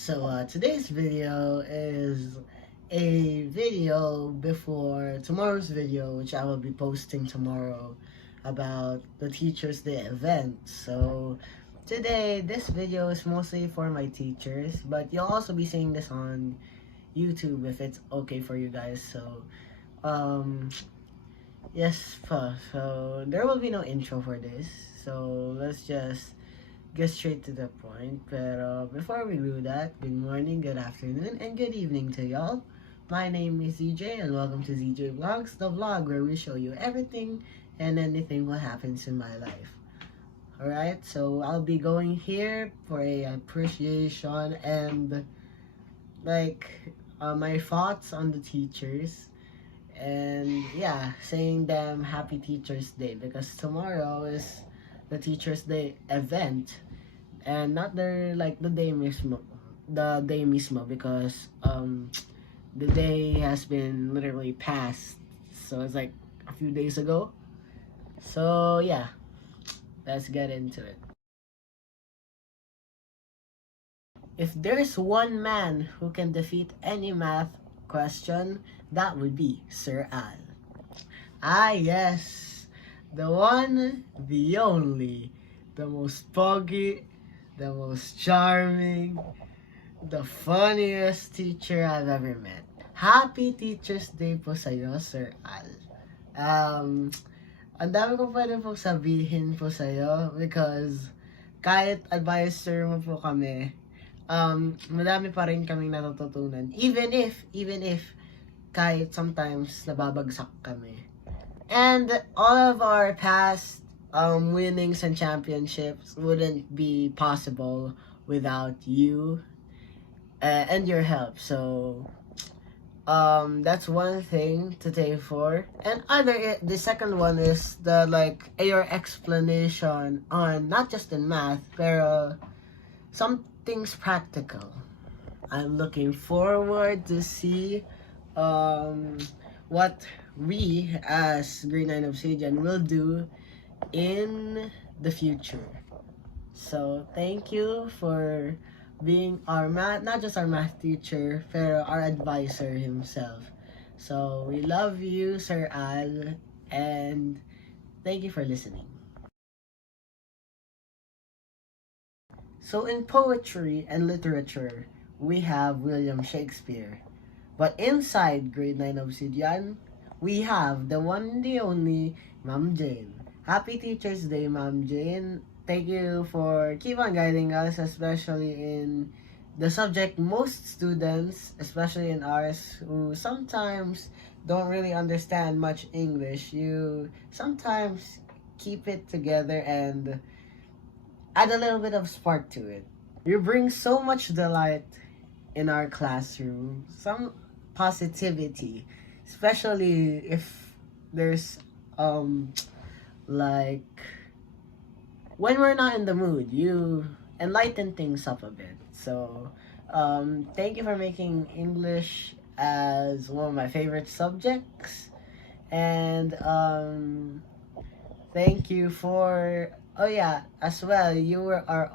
Today's video is a video before tomorrow's video, which I will be posting tomorrow about the Teachers Day event. Today, this video is mostly for my teachers, but you'll also be seeing this on YouTube if it's okay for you guys. Um, yes, so there will be no intro for this. So, let's just get straight to the point. Pero before we do that, good morning, good afternoon, and good evening to y'all. My name is ZJ and welcome to ZJ Vlogs, the vlog where we show you everything and anything what happens in my life. Alright, so I'll be going here for a appreciation and my thoughts on the teachers, and yeah, saying them happy Teachers Day because tomorrow is the Teachers Day event and not the day mismo because the day has been literally passed, so it's like a few days ago. So yeah, let's get into it. If there's one man who can defeat any math question, that would be Sir Al. Ah yes, the one, the only, the most poggy, the most charming, the funniest teacher I've ever met. Happy Teacher's Day po sa'yo, Sir Al. Ang dami ko pwede po sabihin po sa'yo because kahit advisor mo po kami, madami pa rin kaming natututunan. Even if kahit sometimes nababagsak kami. And all of our past winnings and championships wouldn't be possible without you and your help. So that's one thing to take for. And the second one is your explanation on not just in math, pero some things practical. I'm looking forward to see what we as Grade 9 Obsidian will do in the future. So thank you for being our not just our math teacher, pero our advisor himself. So we love you, Sir Al, and thank you for listening. So in poetry and literature, we have William Shakespeare. But inside Grade 9 Obsidian, we have the one, the only, Ma'am Jane. Happy Teacher's Day, Ma'am Jane. Thank you for keep on guiding us, especially in the subject most students, especially in ours, who sometimes don't really understand much English. You sometimes keep it together and add a little bit of spark to it. You bring so much delight in our classroom, some positivity, especially if there's like when we're not in the mood, you enlighten things up a bit. So thank you for making English as one of my favorite subjects, and thank you for as well, you were our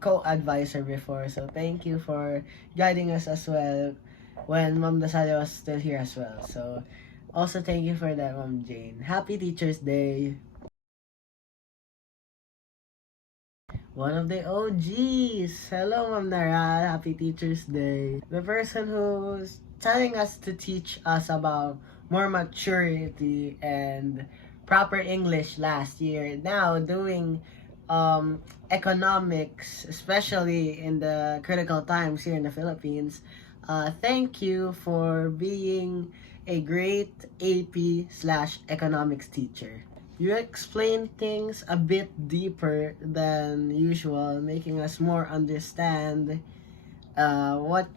co-advisor before, so thank you for guiding us as well when Ma'am Dasalia was still here as well. So also thank you for that, Ma'am Jane. Happy Teacher's Day. One of the OGs. Hello, Ma'am Naral. Happy Teacher's Day. The person who's telling us to teach us about more maturity and proper English last year. Now doing economics, especially in the critical times here in the Philippines. Thank you for being a great AP/economics teacher. You explain things a bit deeper than usual, making us more understand what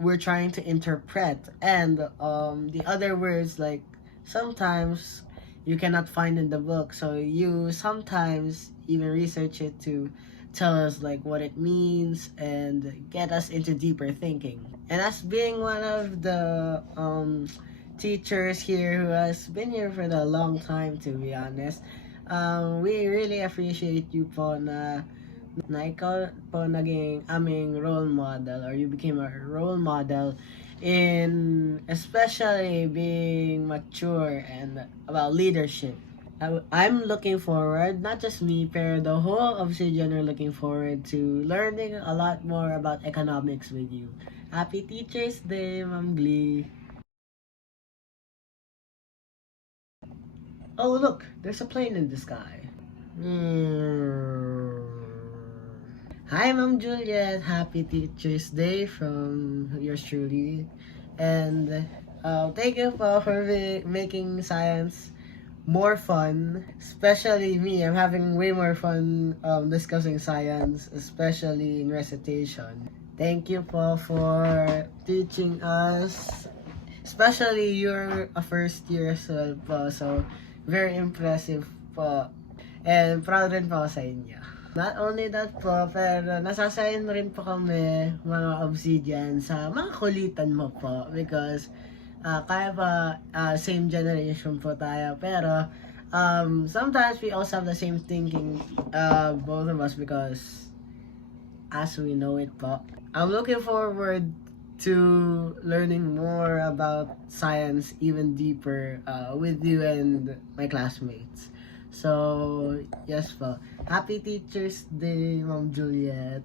we're trying to interpret, and the other words like sometimes you cannot find in the book, so you sometimes even research it to tell us like what it means and get us into deeper thinking. And as being one of the teachers here who has been here for a long time, to be honest, we really appreciate you po na na ikaw po naging aming role model, or you became a role model in especially being mature and about leadership. I'm looking forward, not just me, pero the whole Obsidian are looking forward to learning a lot more about economics with you. Happy Teacher's Day, Ma'am Glee. Oh, look, there's a plane in the sky. Hi, Ma'am Juliet. Happy Teacher's Day from yours truly. And thank you for making science more fun, especially me. I'm having way more fun discussing science, especially in recitation. Thank you po for teaching us, especially you're a first year as well po, so very impressive po. And proud rin po ako sa inyo. Not only that po, pero nasasayan rin po kami, mga Obsidian, sa mga kulitan mo po. Because kaya pa same generation po tayo. Pero sometimes we also have the same thinking, both of us, because as we know it po. I'm looking forward to learning more about science even deeper with you and my classmates. So, yes po. Happy Teacher's Day, Ma'am Juliet.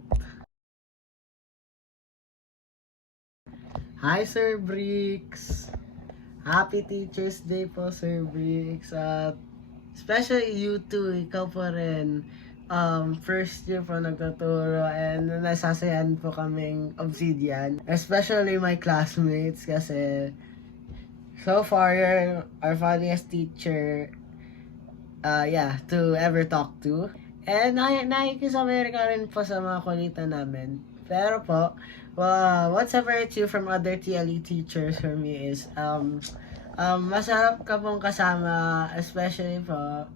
Hi, Sir Bricks. Happy Teacher's Day po, Sir Bricks. At especially you too, ikaw po rin. First year po nagtuturo, and nasasayan po kaming Obsidian. Especially my classmates, kasi so far you're our funniest teacher to ever talk to. And nakikisabay ka rin po sa mga kulitan namin. Pero po, what separates you from other TLE teachers for me is, masarap ka pong kasama, especially po,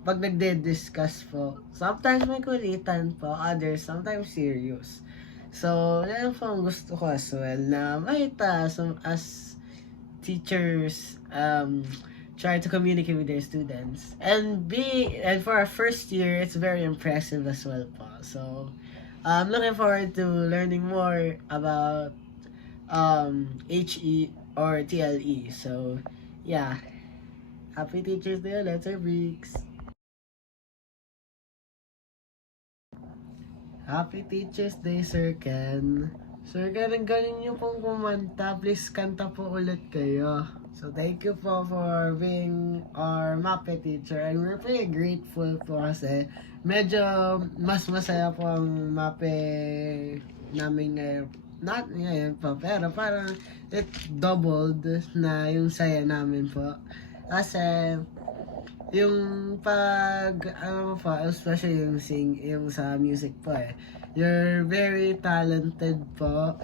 pag nagde-discuss po. Sometimes may kulitan po, others, sometimes serious. So, yan po ang gusto ko as well, na makita as teachers, try to communicate with their students. And for our first year, it's very impressive as well po. So, I'm looking forward to learning more about HE or TLE. So, yeah. Happy Teacher's Day, Letter Breaks. Happy Teacher's Day, Sir Ken. Sir Ken, ang galing niyo pong kumanta. Please, kanta po ulit kayo. So, thank you po for being our MAPE teacher, and we're pretty grateful po kasi medyo mas masaya po ang MAPE namin ngayon. Not ngayon po, pero parang it doubled na yung saya namin po. Kasi yung especially yung sa music po you're very talented po.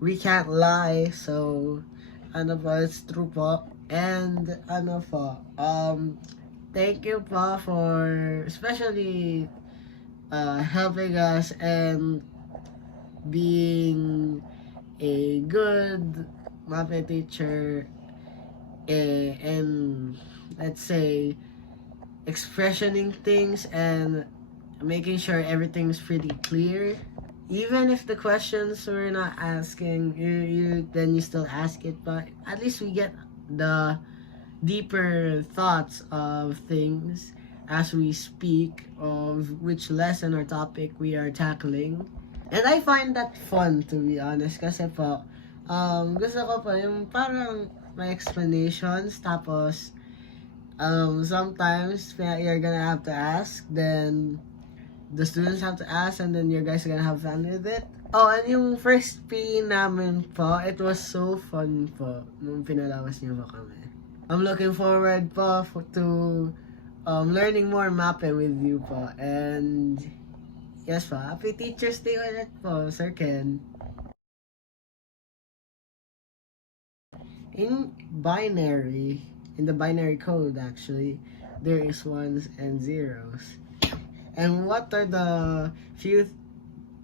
We can't lie, so it's true po. And thank you po for especially helping us and being a good math teacher, and let's say expressioning things and making sure everything's pretty clear. Even if the questions we're not asking, then you still ask it, but at least we get the deeper thoughts of things as we speak of which lesson or topic we are tackling. And I find that fun, to be honest, kasi po, gusto ko po yung parang may explanations, tapos, sometimes you're gonna have to ask, then the students have to ask, and then you guys are gonna have fun with it. Oh, and yung first P namin po, it was so fun po nung pinalawas niyo po kami. I'm looking forward po to learning more MAPE with you po. And yes po, happy Teacher's Day ulit po, Sir Ken. In the binary code actually, there is ones and zeros. And what are the few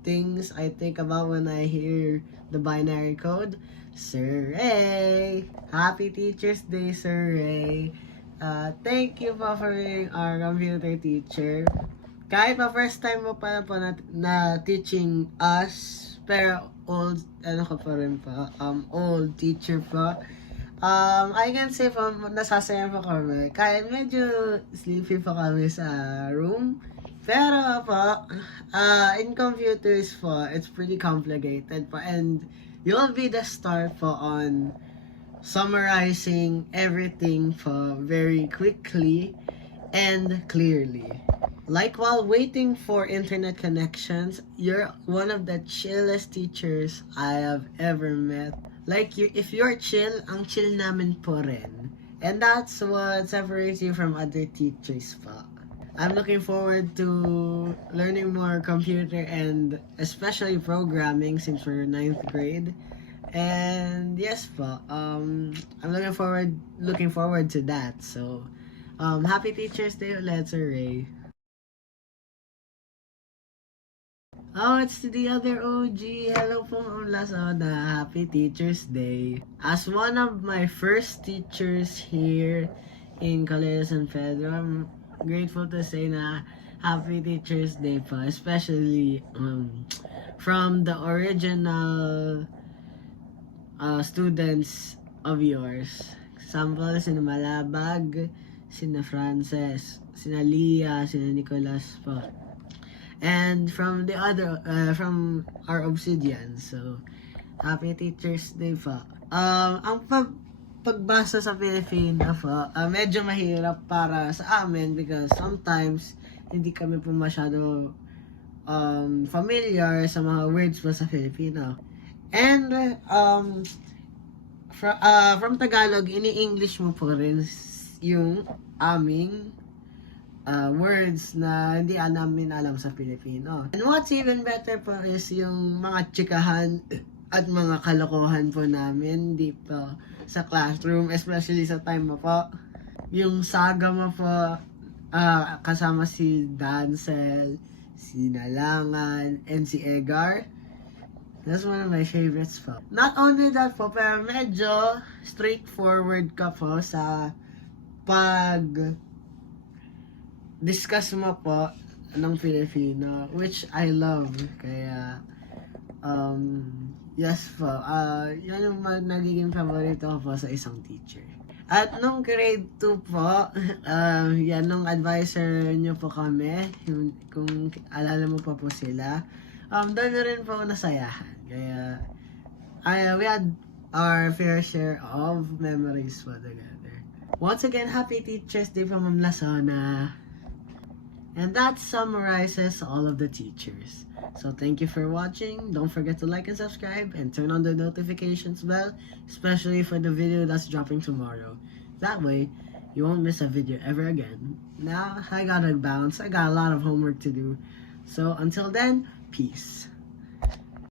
things I think about when I hear the binary code? Sir Ray! Happy Teacher's Day, Sir Ray! Thank you for being our computer teacher. Kahit pa first time mo pa po na teaching us, pero old, ano ka pa rin pa, old teacher pa. I can say po, nasasaya pa kami. Kahit medyo sleepy pa kami sa room. Pero po, in computers po, it's pretty complicated po. And you'll be the star po on summarizing everything po very quickly and clearly. Like while waiting for internet connections, you're one of the chillest teachers I have ever met. Like if you're chill, ang chill namin po rin. And that's what separates you from other teachers pa. I'm looking forward to learning more computer and especially programming since we're 9th grade. And yes po, I'm looking forward to that. So, happy Teachers Day ulit, Sir Ray. Oh, it's the other OG. Hello po, Ma'am Lasona. Happy Teacher's Day. As one of my first teachers here in Colegio San Pedro, I'm grateful to say na Happy Teacher's Day po. Especially from the original students of yours. Example, sina Malabag, sina Frances, sina Lia, sina Nicolas po. And from the other, from our Obsidian. So, Happy Teacher's Day po. Ang pagbasa sa Filipino po, medyo mahirap para sa amin because sometimes hindi kami po masyado familiar sa mga words po sa Filipino. And from Tagalog, ini-English mo po rin yung aming words na hindi namin alam sa Filipino. And what's even better po is yung mga chikahan at mga kalokohan po namin dito sa classroom, especially sa time mo po. Yung saga mo po, kasama si Dancel, si Nalangan, and si Edgar. That's one of my favorites po. Not only that po, pero medyo straightforward ka po sa discuss mo po ng Filipino, which I love. Kaya, yes po, yan yung nagiging favorito ko po sa isang teacher. At nung grade 2 po, yan nung advisor nyo po kami, kung alala mo pa po sila, doon na rin po nasayahan. Kaya, we had our fair share of memories po together. Once again, Happy Teacher's Day from Ma'am Lasona. And that summarizes all of the teachers. So thank you for watching. Don't forget to like and subscribe and turn on the notifications bell, especially for the video that's dropping tomorrow. That way, you won't miss a video ever again. Now, I gotta bounce. I got a lot of homework to do. So until then, peace.